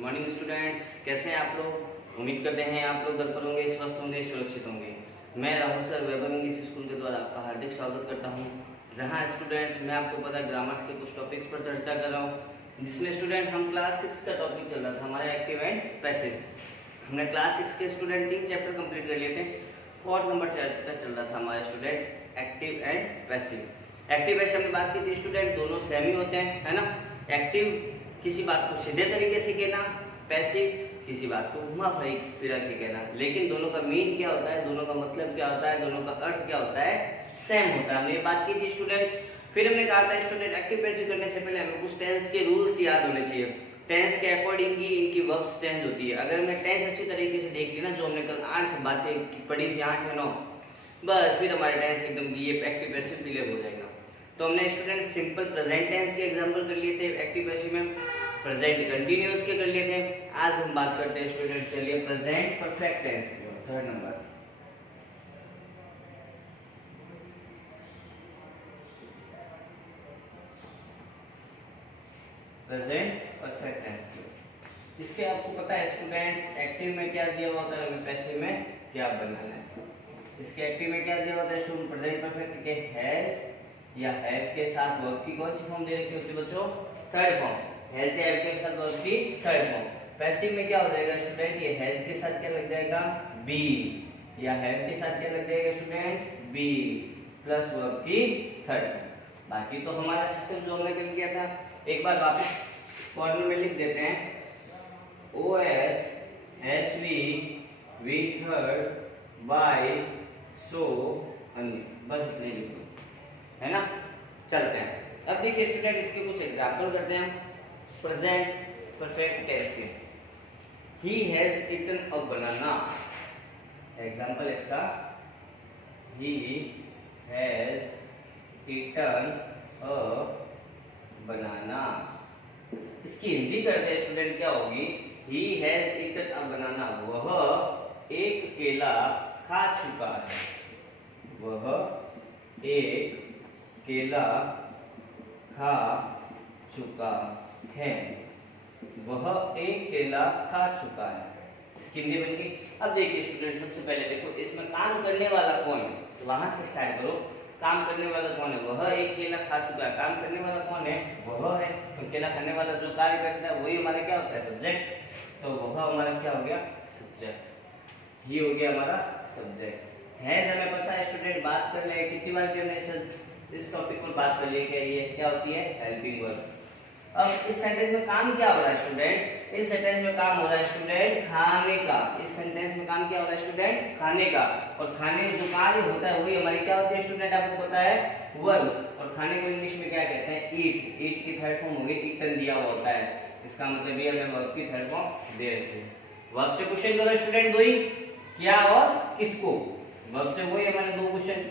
Morning students, कैसे हैं आप लोग। उम्मीद करते हैं आप लोग घर पर होंगे, स्वस्थ होंगे, सुरक्षित होंगे। मैं राहुल सर वैभव इंग्लिश स्कूल के द्वारा आपका हार्दिक स्वागत करता हूं, जहां स्टूडेंट्स मैं आपको पता ग्रामर्स के कुछ टॉपिक्स पर चर्चा कर रहा हूं, जिसमें स्टूडेंट हम क्लास 6 का टॉपिक चल रहा था हमारा एक्टिव एंड पैसिव। हमने क्लास 6 के स्टूडेंट 3 चैप्टर कंप्लीट कर लिए थे। 4th नंबर चैप्टर चल रहा था हमारा student active and passive. Active passive हमने बात की थी स्टूडेंट, दोनों सेम ही होते हैं, है ना। एक्टिव किसी बात को सीधे तरीके से कहना, पैसिव किसी बात को घुमा फिरा के कहना, लेकिन दोनों का मीन क्या होता है, दोनों का मतलब क्या होता है, दोनों का अर्थ क्या होता है, सेम होता है। हमने ये बात की थी स्टूडेंट। फिर हमने कहा था स्टूडेंट एक्टिव पैसिव करने से पहले हमें कुछ टेंस के रूल्स याद होने चाहिए। टेंस के अकॉर्डिंग ही इनकी वर्ब्स चेंज होती है। अगर हमने टेंस अच्छी तरीके से देख ली ना, जो हमने कल 8 बातें पढ़ी थी, 8 या 9, बस फिर हमारे टेंस एकदम ये एक्टिव पैसिव क्लियर हो जाएगा। तो हमने स्टूडेंट सिंपल प्रेजेंट टेंस के एग्जांपल कर लिए थे एक्टिव पैसिव में, प्रेजेंट कंटिन्यूअस के कर लिए थे। आज हम बात करते हैं स्टूडेंट, चलिए प्रेजेंट परफेक्ट टेंस की, 3rd number. Present perfect tense की, इसके आपको पता है स्टूडेंट्स एक्टिव में क्या दिया हुआ होता है, पैसिव में क्या बनाना है। इसके एक्टिव में क्या दिया होता है स्टूडेंट, प्रेजेंट परफेक्ट के हैज या हैव के साथ वर्ब की कौन सी फॉर्म दे रखी होती है बच्चों, 3rd फॉर्म। हैज या हैव के साथ वर्ब की 3rd फॉर्म। पैसिव में क्या हो जाएगा स्टूडेंट, ये हैज के साथ क्या लग जाएगा, बी, या हैव के साथ क्या लग जाएगा स्टूडेंट, बी प्लस वर्ब की 3rd फॉर्म। बाकी तो हमारा सिस्टम जो हमने कल किया था, एक बार वापस फॉर्मूले में लिख देते हैं, O S H V V 3rd Y सो अन्य, बस इतने लिखो, है ना। चलते हैं अब देखिए स्टूडेंट, इसके कुछ एग्जांपल करते हैं प्रेजेंट परफेक्ट टेंस के। He has eaten a banana, example इसका, ही हैज ईटन अ बनाना। इसकी हिंदी करते हैं स्टूडेंट, क्या होगी, ही हैज ईटन अ बनाना, वह एक केला खा चुका है, वह एक केला खा चुका है, वह एक केला खा चुका है। इसकी हिंदी बन गई। अब देखिए स्टूडेंट, सबसे पहले देखो इसमें काम करने वाला कौन है, वहां से स्टार्ट करो। काम करने वाला कौन है, वह एक केला खा चुका है। काम करने वाला कौन है, वह है। तो केला खाने वाला जो कार्य करता है वही हमारा क्या होता है, सब्जेक्ट। तो वह हमारा क्या हो गया, सब्जेक्ट। ये हो गया हमारा सब्जेक्ट। हैज हमें पता है स्टूडेंट, बात कर ले कितनी बार भी हमने इस टॉपिक पर बात कर ली है, ये क्या होती है, हेल्पिंग वर्ब। अब इस सेंटेंस में काम क्या हो रहा है स्टूडेंट, इस सेंटेंस में काम हो रहा है स्टूडेंट खाने का। इस सेंटेंस में काम क्या हो रहा है स्टूडेंट, खाने का। और खाने जो कार्य होता है वही हमारी क्या होती है स्टूडेंट, आपको पता है, वर्ब। और खाने को इंग्लिश में क्या कहते हैं, ईट। ईट की 3rd फॉर्म होगी, ईटन दिया हुआ होता है, इसका मतलब ये हमें वर्ब की 3rd फॉर्म दे रखी है। वर्ब से क्वेश्चन करो स्टूडेंट, दो ही, क्या और किसको। वर्ब से वही हमारे 2 क्वेश्चन,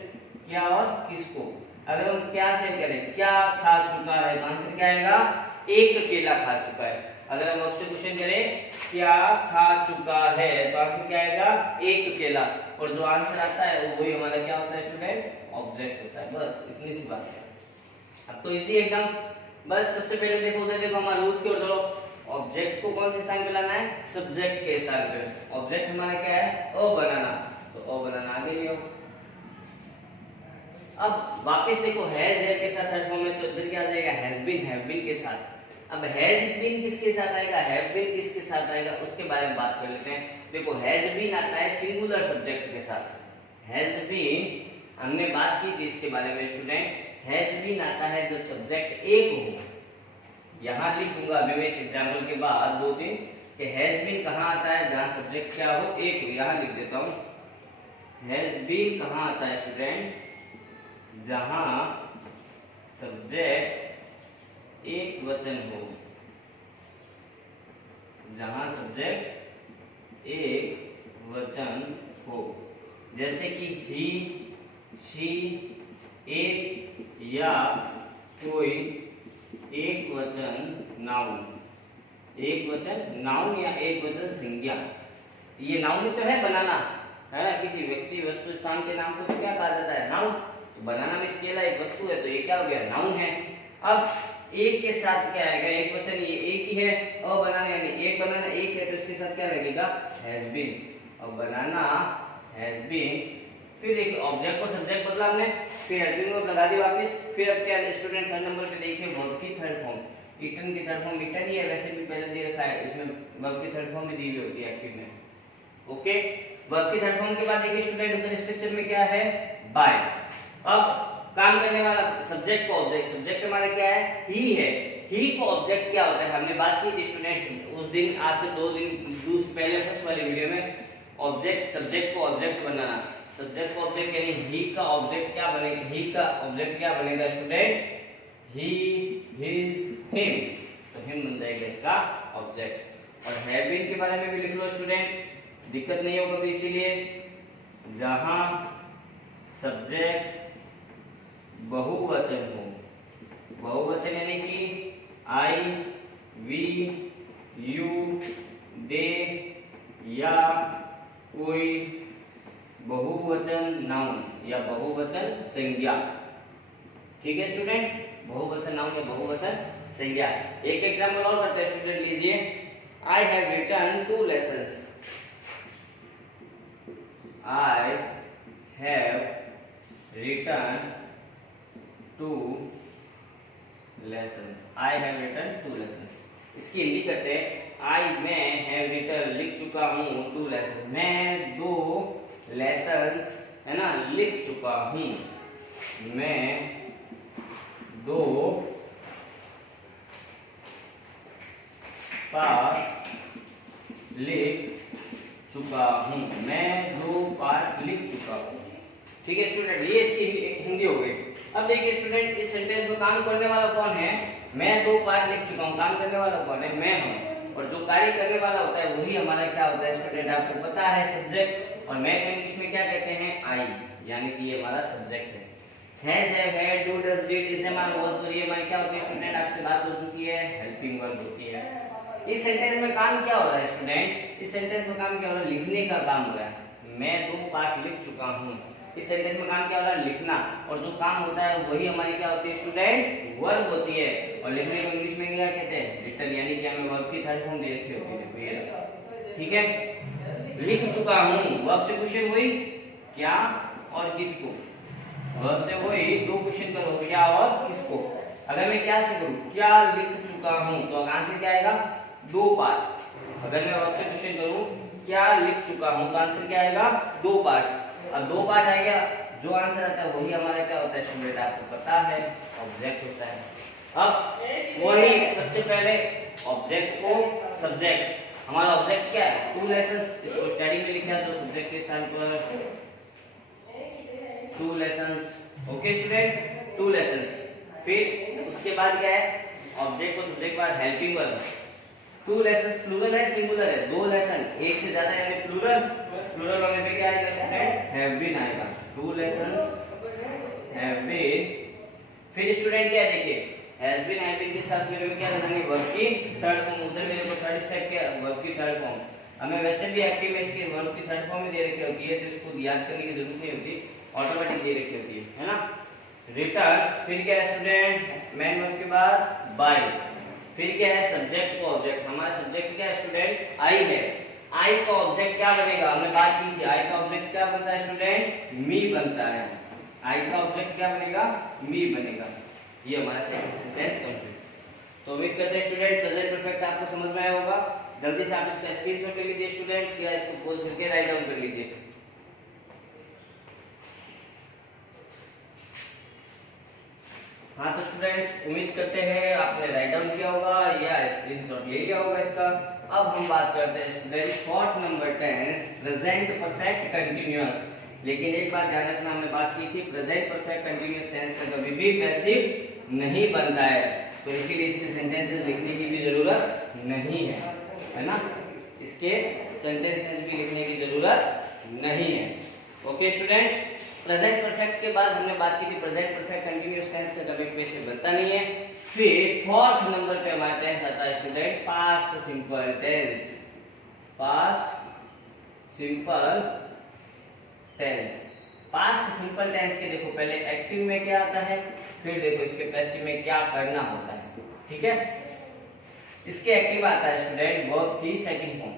क्या और किसको। अगर हम क्या से करें, क्या खा चुका है, तो आंसर क्या आएगा, एक केला खा चुका है। अगर हम आपसे क्वेश्चन करें क्या खा चुका है, तो आंसर क्या आएगा, एक केला। और जो आंसर आता है वो वही हमारा क्या होता है स्टूडेंट, ऑब्जेक्ट होता है। बस इतनी सी बात है। अब तो इसी एकदम, बस सबसे पहले देखो उधर देखो, हमारा रूल्स की ओर चलो। ऑब्जेक्ट को कौन से स्थान पे लाना है, सब्जेक्ट के स्थान पे। ऑब्जेक्ट हमारा क्या है, अ बनाना, तो अ बनाना आगे लियो। अब वापस देखो हैज हैव के साथ 3rd फॉर्म में, तो इधर क्या आ जाएगा, हैज बीन हैव बीन के साथ। अब हैज बीन किसके साथ आएगा, हैव बीन किसके साथ आएगा, उसके बारे में बात कर लेते हैं। देखो हैज बीन आता है सिंगुलर सब्जेक्ट के साथ। हैज बीन हमने बात की थी इसके बारे में स्टूडेंट, हैज बीन आता है जब सब्जेक्ट एक हो। यहां लिखूंगा अभी मैं इस एग्जांपल के बाद 2-3 कि हैज बीन कहां आता है, जहां सब्जेक्ट क्या हो, एक हो। यहां लिख देता हूं, हैज बीन कहां आता है स्टूडेंट, जहां सब्जेक्ट एक वचन हो, जहां सब्जेक्ट एक वचन हो, जैसे कि ही, शी, एक, या कोई एक वचन नाउन। एक वचन नाउन या एक वचन संज्ञा। ये नाउन ही तो है बनाना, है ना। किसी व्यक्ति वस्तु स्थान के नाम को तो क्या कहा जाता है, नाउन। तो बनाना में स्केला एक वस्तु है, तो ये क्या हो गया, नाउन है। अब एक के साथ क्या आएगा, एक वचन ये एक ही है, अ बनाना यानी एक बनाना एक है तो इसके साथ क्या लगेगा, हैज बीन, और बनाना हैज बीन। फिर देखिए ऑब्जेक्ट को सब्जेक्ट बदला हमने, फिर हेल्पिंग वर्ब लगा दी वापस। फिर अब क्या है स्टूडेंट थर्ड नंबर पे देखिए वर्ब की थर्ड फॉर्म, इटन की थर्ड फॉर्म इटन ही है, वैसे भी पहले दे रखा है, इसमें वर्ब की थर्ड फॉर्म भी दी हुई होती है एक्टिव में। ओके, वर्ब की थर्ड फॉर्म के बाद देखिए स्टूडेंट उधर स्ट्रक्चर में क्या है, बाय। अब काम करने वाला सब्जेक्ट को ऑब्जेक्ट, सब्जेक्ट हमारा क्या है, ही है। ही को ऑब्जेक्ट क्या होता है, हमने बात की थी स्टूडेंट्स उस दिन, आज से 2 दिन पहले फर्स्ट वाली वीडियो में, ऑब्जेक्ट सब्जेक्ट को ऑब्जेक्ट बनाना। सब्जेक्ट को ऑब्जेक्ट यानी ही का ऑब्जेक्ट क्या बनेगा, ही का ऑब्जेक्ट क्या बनेगा स्टूडेंट, ही, हिज, हिम, तो हिम बन जाएगा इसका ऑब्जेक्ट। और हैव बीन के बारे में भी लिख लो स्टूडेंट, दिक्कत नहीं होगा, इसीलिए जहां सब्जेक्ट बहुवचन हो, बहुवचन यानी कि आई, वी, यू, दे या कोई बहुवचन नाउन या बहुवचन संज्ञा। ठीक है स्टूडेंट, बहुवचन नाउन या बहुवचन संज्ञा। एक एग्जांपल और करते हैं स्टूडेंट, लीजिए, I have written 2 lessons, I have written 2 lessons, I have written 2 lessons. इसकी हिंदी करते हैं, आई मैं हैव रिटन लिख चुका हूँ 2 लेसन्स, मैं 2 लेसन्स है ना लिख चुका हूँ, मैं 2 पाठ लिख चुका हूँ, मैं 2 पाठ लिख चुका हूँ। ठीक है स्टूडेंट, ये इसकी हिंदी हो गई। अब देखिए स्टूडेंट, इस सेंटेंस में काम करने वाला कौन है, मैं 2 पाठ लिख चुका हूँ, काम करने वाला कौन है, मैं हूँ, और जो कार्य करने वाला होता है वही हमारा क्या होता है स्टूडेंट, आपको पता है सब्जेक्ट, और मैं को इंग्लिश में क्या कहते हैं, आई, यानी कि ये हमारा सब्जेक्ट है। Has, have, had, do, does, did, is, am, was, were, ये हमारी क्या होती है स्टूडेंट, आपसे बात हो चुकी है, हेल्पिंग वर्ब होती है। इस सेंटेंस में काम क्या हो रहा है स्टूडेंट, इस सेंटेंस में काम क्या हो रहा है, लिखने का काम हो रहा है, मैं 2 पाठ लिख चुका हूँ। इस सेंटेंस में काम क्या हो रहा है, लिखना, और जो काम होता है वही हमारी क्या होती है स्टूडेंट, वर्ब होती है। और लिखने को इंग्लिश में क्या कहते हैं, रिटन, यानी कि हमें वर्ब की थर्ड फॉर्म दे रखी होती है। ठीक है, लिख चुका हूँ, वर्ब से क्वेश्चन हुई क्या और किसको, वर्ब से हुई 2 क्वेश्चन करो, क्या और किसको। अगर मैं क्या से करूँ, क्या लिख चुका हूँ, तो आंसर क्या आएगा, 2 पाठ। अगर मैं वर्ब से क्वेश्चन करूँ क्या लिख चुका हूँ, तो आंसर क्या आएगा, 2 पाठ। अब 2 पाठ आएगा, जो आंसर आता है वही हमारा क्या होता है स्टूडेंट, आपको पता है ऑब्जेक्ट होता है। अब वही सबसे पहले ऑब्जेक्ट को सब्जेक्ट, हमारा ऑब्जेक्ट क्या है, 2 लेसन्स, इसको स्टडी में लिखा है तो सब्जेक्ट के स्थान पर 2 लेसन्स। Okay student, 2 lessons. फिर उसके बाद क्या है, ऑब्जेक्ट को सब्जेक्ट के बाद हेल्पिंग वर्ब, 2 लेसन्स प्लूरल है सिंगुलर है, 2 लेसन, एक से ज्यादा यानी प्लूरल, प्लूरल होने पे क्या आएगा स्टूडेंट, हैव बीन आएगा, 2 लेसन्स हैव बीन। फिर स्टूडेंट क्या है देखिए, हैज बीन, हैव बीन के साथ फिर में क्या लगाएंगे, वर्ब की थर्ड फॉर्म, उधर मेरे को थर्ड स्टेप क्या वर्ब की थर्ड फॉर्म, हमें वैसे भी एक्टिव में इसके वर्ब की थर्ड फॉर्म में दे रखी होती है, तो इसको याद करने की जरूरत नहीं होती, ऑटोमेटिक दे रखी होती है ना। रिटर्न, फिर क्या है स्टूडेंट, मेन वर्ब के बाद बाय, फिर क्या है सब्जेक्ट को ऑब्जेक्ट, हमारा सब्जेक्ट क्या है स्टूडेंट, आई है, आई का ऑब्जेक्ट क्या बनेगा, हमने बात की थी, आई का ऑब्जेक्ट क्या बनता है स्टूडेंट, मी बनता है, आई का ऑब्जेक्ट क्या बनेगा, मी बनेगा। ये हमारा सेंटेंस कंप्लीट। तो उम्मीद करते हैं स्टूडेंट प्रेजेंट परफेक्ट आपको समझ में आया होगा। जल्दी से आप इसका स्क्रीनशॉट ले लीजिए स्टूडेंट्स, या इसको पोज करके राइट डाउन कर लीजिए। हाँ तो स्टूडेंट्स उम्मीद करते हैं आपने राइट डाउन किया होगा या स्क्रीनशॉट ले लिया होगा इसका। अब हम बात करते हैं student fourth number tense, present perfect continuous. लेकिन एक बात ध्यान रखना, हमने बात की थी प्रेजेंट परफेक्ट कंटीन्यूअस टेंस का कभी भी पैसिव नहीं बनता है, तो इसीलिए इसके सेंटेंसेस लिखने की भी जरूरत नहीं है ना, इसके सेंटेंसेस भी लिखने की जरूरत नहीं है। ओके स्टूडेंट, प्रेजेंट परफेक्ट के बाद हमने बात की थी प्रेजेंट परफेक्ट कंटीन्यूअस टेंस का कभी पैसिव बनता नहीं है। फिर फोर्थ नंबर पे हमारा टेंस आता है student past simple tense, past simple tense. Past simple tense के देखो पहले एक्टिव में क्या आता है, फिर देखो इसके पैसिव में क्या करना होता है। ठीक है। इसके एक्टिव आता है स्टूडेंट वर्ब की सेकंड फॉर्म।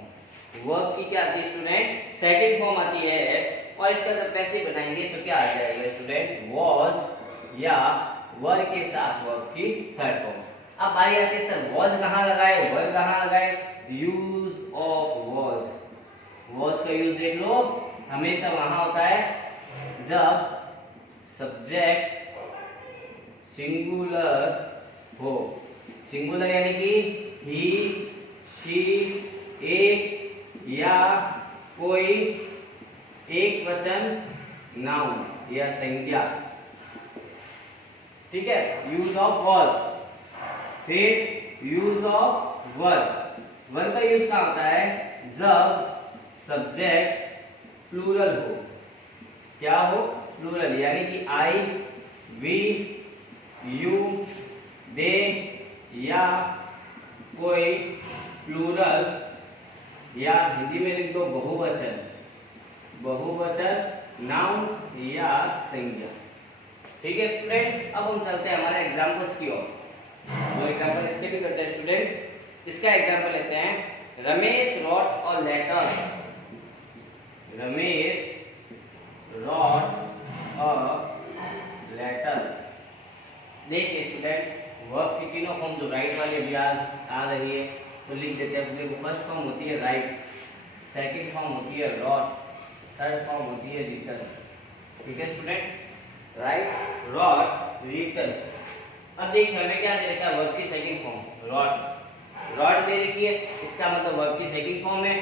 वर्ब की क्या आती है स्टूडेंट? सेकंड फॉर्म आती है। और इसका जब पैसे बनाएंगे तो क्या आ जाएगा स्टूडेंट? वॉज या वर के साथ वर्ब की थर्ड फॉर्म। अब बारी आती है सर वॉज कहाँ लगाए, वर कहाँ लगाए? Use of was. वॉज का यूज देख लो, हमेशा वहां होता है जब सब्जेक्ट सिंगुलर हो। सिंगुलर यानी कि ही, शी, एक या कोई एक वचन नाउन या संज्ञा, ठीक है। Use of was. फिर यूज ऑफ वर। वर का यूज कहाँ होता है? जब सब्जेक्ट प्लूरल हो। क्या हो? प्लूरल, यानी कि आई, वी, यू, दे या कोई प्लूरल या हिंदी में लिख दो बहुवचन, बहुवचन नाउन या संज्ञा। ठीक है स्टूडेंट, अब हम चलते हैं हमारे एग्जांपल्स की ओर। दो एग्जांपल इसके भी करते हैं स्टूडेंट। इसका एग्जांपल लेते हैं, Ramesh wrote a letter. Ramesh wrote a letter. देखिए स्टूडेंट, वर्ब की तीनों फॉर्म जो राइट वाली अभी आ रही है तो लिख देते हैं। देखो फर्स्ट फॉर्म होती है राइट, सेकंड फॉर्म होती है रॉट, थर्ड फॉर्म होती है रिटन। ठीक है स्टूडेंट, राइट, रॉट, रिटन। अब देखिए हमें क्या दे रखा है? वर्ब की सेकंड फॉर्म रॉट। रॉट दे रखी है, इसका मतलब वर्ब की सेकंड फॉर्म है।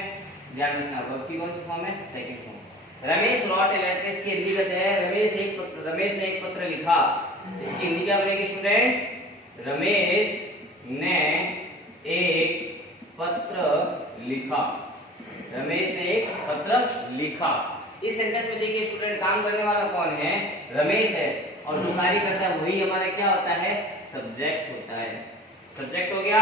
ध्यान रखना, वर्ब की कौन सी फॉर्म है? Second form. Ramesh wrote a letter, इसकी हिंदी कहते हैं रमेश ने एक पत्र लिखा। इसकी हिंदी क्या बनेगी स्टूडेंट्स? रमेश ने एक पत्र लिखा। रमेश ने एक पत्र लिखा। इस सेंटेंस में देखिए स्टूडेंट, काम करने वाला कौन है? रमेश है, और जो कार्य करता है वही हमारा क्या होता है? सब्जेक्ट होता है। सब्जेक्ट हो गया।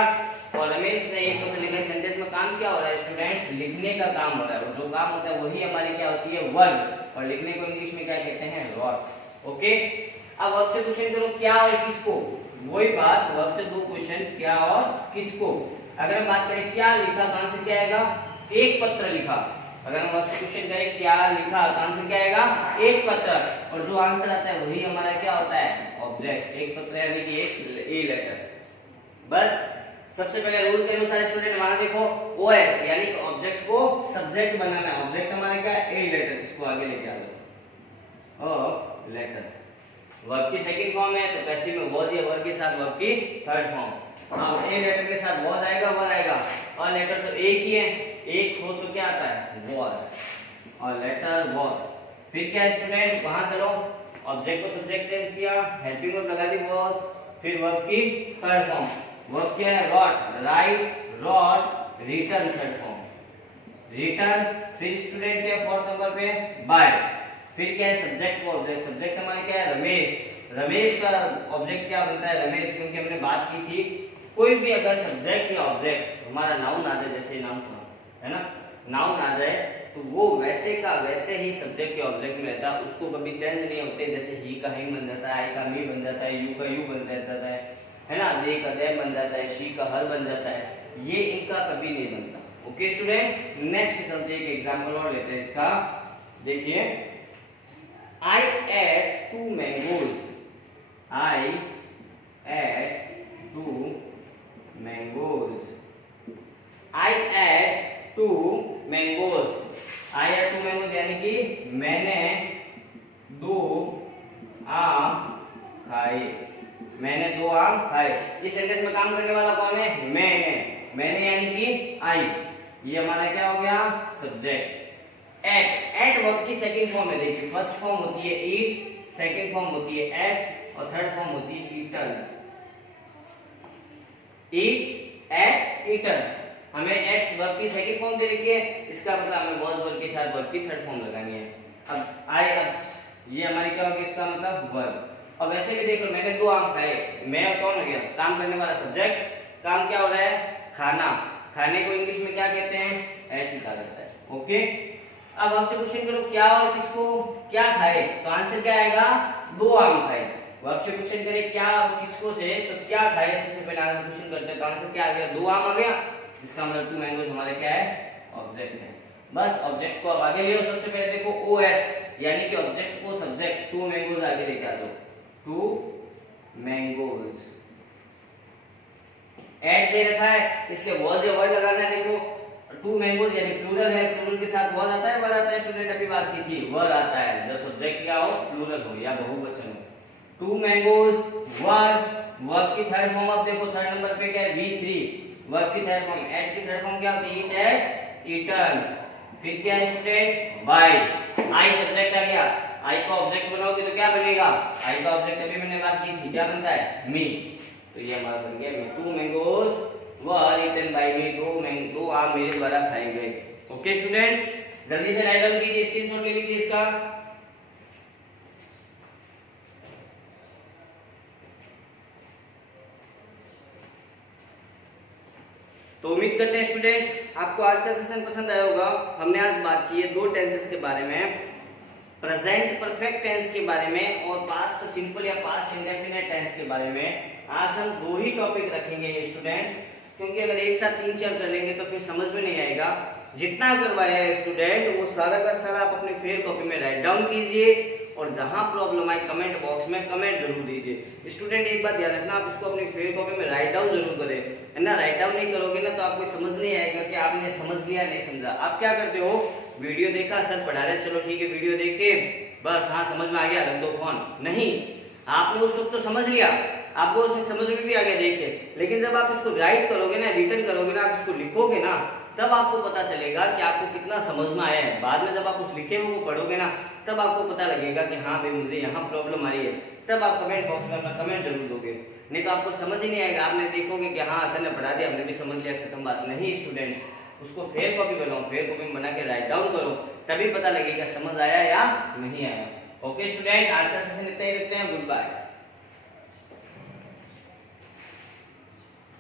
और रमेश ने एक पत्र लिखा। सेंटेंस में काम क्या हो रहा है स्टूडेंट्स? लिखने का काम हो रहा है, और जो काम होता है वही हमारी क्या होती है? वर्ब। और लिखने को इंग्लिश में क्या कहते हैं? रॉट। ओके, अब वर्ब से क्वेश्चन करो, क्या और किसको? वही बात, वर्ब से दो क्वेश्चन, क्या और किसको। अगर हम बात करें क्या लिखा, तो आंसर क्या आएगा? एक पत्र लिखा। अगर हम वर्ब से क्वेश्चन करें क्या लिखा, तो आंसर क्या आएगा? एक पत्र। और जो आंसर आता है वही हमारा क्या होता है? ऑब्जेक्ट। एक पत्र यानी कि एक ए लेटर। बस सबसे पहले रूल के अनुसार स्टूडेंट वहां देखो, ओएस यानी कि ऑब्जेक्ट को सब्जेक्ट बनाना है। ऑब्जेक्ट हमारे क्या है? A letter. इसको आगे लेके आ लो, अ लेटर। वर्ब की सेकंड फॉर्म है तो पैसिव में वॉज या वर्ब के साथ वर्ब की थर्ड फॉर्म। अब ए लेटर के साथ वॉज आएगा, वर आएगा। और लेटर तो एक ही है, एक हो तो क्या आता है? वॉज। और लेटर वॉज। फिर क्या है स्टूडेंट? वहां चलो, ऑब्जेक्ट को सब्जेक्ट चेंज किया, हेल्पिंग वर्ब लगा दी वॉज, फिर वर्ब की थर्ड फॉर्म। वर्ब क्या है? Wrote, write, wrote, written third form, written. फिर स्टूडेंट क्या है फोर्थ नंबर पे? बाय। फिर क्या है? सब्जेक्ट को ऑब्जेक्ट। सब्जेक्ट हमारे क्या है? रमेश। रमेश का ऑब्जेक्ट क्या बनता है? रमेश, क्योंकि हमने बात की थी कोई भी अगर सब्जेक्ट या ऑब्जेक्ट हमारा नाउन आ जाए, जैसे नाउन है ना, नाउन आ जाए तो वो वैसे का वैसे ही सब्जेक्ट के ऑब्जेक्ट में रहता है, उसको कभी चेंज नहीं होते। जैसे ही का ही बन जाता है, आई का मी बन जाता है, यू का यू बन जाता है ना, दे का दे बन जाता है, शी का हर बन जाता है। ये इनका कभी नहीं बनता। ओके स्टूडेंट, नेक्स्ट चलते हैं, एक एग्जांपल और लेते हैं इसका। देखिए, I ate 2 mangoes. I ate 2 mangoes. I ate 2 mangoes. I ate 2 mangoes यानी कि मैंने 2 आम खाए। मैंने 2 आम खाए। इस सेंटेंस में काम करने वाला कौन है? मैंने। मैंने यानी कि आई। ये हमारा क्या हो गया? सब्जेक्ट। एट वर्ब की सेकंड फॉर्म है। देखिए, फर्स्ट फॉर्म होती है ईट, सेकंड फॉर्म होती है एट, और थर्ड फॉर्म होती है ईटन। ईट, एट, ईटन। हमें एट वर्ब की सेकंड फॉर्म दे रखी है, इसका मतलब हमें वॉज वर्ब के साथ वर्ब की थर्ड फॉर्म लगानी है। अब आई, अब ये हमारी क्या होगी? इसका मतलब वर्ब। और वैसे भी देखो, मैंने 2 आम खाए, मैं कौन हो गया? काम करने वाला सब्जेक्ट। काम क्या हो रहा है? खाना। खाने को इंग्लिश में क्या कहते हैं? एट कहा जाता है। ओके, अब आपसे क्वेश्चन करो, क्या और किसको? क्या खाए, तो आंसर क्या आएगा? 2 आम खाए। वर्ब से क्वेश्चन करें क्या किसको से, तो क्या खाए, सबसे पहले आंसर क्वेश्चन करते हैं, तो आंसर क्या आ गया, 2 आम आ गया। इसका मतलब 2 मैंगोज हमारा क्या है, ऑब्जेक्ट है। बस ऑब्जेक्ट को अब आगे लियो। सबसे पहले देखो OS यानी कि ऑब्जेक्ट को सब्जेक्ट 2 मैंगोज आगे लेके आ दो, 2 मैंगोज। ऐड दे रखा है इसलिए वॉज या वर्ड लगाना है। देखो 2 मैंगोज यानी प्लूरल है, प्लूरल के साथ वॉज आता है, वर्ड आता है, स्टूडेंट अभी बात की थी, वर्ड आता है जब सब्जेक्ट क्या हो, प्लूरल हो या बहुवचन हो। 2 मैंगोज वर, वर्ब की थर्ड फॉर्म अब देखो थर्ड नंबर पे क्या है, V3, वर्ब की थर्ड फॉर्म। ऐड की थर्ड फॉर्म क्या होती है, ईट एट ईटन। फिर क्या है स्टूडेंट, बाय, आई सब्जेक्ट आ गया, आई को ऑब्जेक्ट बनाओगे तो क्या बनेगा, आई का ऑब्जेक्ट अभी मैंने बात की थी क्या बनता है, मी। तो ये हमारा बन गया मी। 2 मैंगोज वर ईटन बाय मी, 2 आम मेरे द्वारा खाए गए। ओके स्टूडेंट, जल्दी से राइट डाउन कीजिए, स्क्रीनशॉट ले लीजिए इसका। तो उम्मीद करते हैं स्टूडेंट आपको आज का सेशन पसंद आया होगा। हमने आज बात की है 2 टेंसेस के बारे में, प्रेजेंट परफेक्ट टेंस के बारे में और पास्ट सिंपल या पास्ट इंडेफिनिट टेंस के बारे में। आज हम 2 ही टॉपिक रखेंगे ये स्टूडेंट्स, क्योंकि अगर एक साथ 3-4 कर लेंगे तो फिर समझ में नहीं आएगा। जितना करवाया है स्टूडेंट वो सारा का सारा आप अपने फेयर कॉपी में राइट डाउन कीजिए और जहां प्रॉब्लम आए कमेंट बॉक्स में कमेंट जरूर दीजिए। स्टूडेंट एक बात ध्यान रखना, आप इसको अपने फेयर कॉपी में राइट डाउन जरूर करें, है ना। राइट डाउन नहीं करोगे ना तो आपको समझ नहीं आएगा कि आपने समझ लिया नहीं समझा। आप क्या करते हो, वीडियो देखा, सर पढ़ा रहे, चलो ठीक है वीडियो देख के बस हाँ समझ में आ गया, रख दो फोन। नहीं, आपने उस वक्त तो समझ लिया, आपको उस वक्त समझ में भी आ गया देख के, लेकिन जब आप इसको राइट करोगे ना, रिटर्न करोगे ना, आप इसको लिखोगे ना, तब आपको पता चलेगा कि आपको कितना समझ में आया है। बाद में जब आप उस लिखे हुए को पढ़ोगे ना, तब आपको पता लगेगा कि हाँ भाई मुझे यहाँ प्रॉब्लम आ रही है। तब आप कमेंट बॉक्स में अपना कमेंट जरूर दोगे, नहीं तो आपको समझ ही नहीं आएगा। आपने देखोगे कि हाँ सर ने पढ़ा दिया, हमने भी समझ लिया, खत्म बात। नहीं स्टूडेंट्स, उसको फेयर कॉपी बनाओ, फेयर कॉपी बना के राइट डाउन करो, तभी पता लगेगा समझ आया या नहीं आया। ओके स्टूडेंट, आज का सेशन इतना ही रखते हैं, गुड बाय।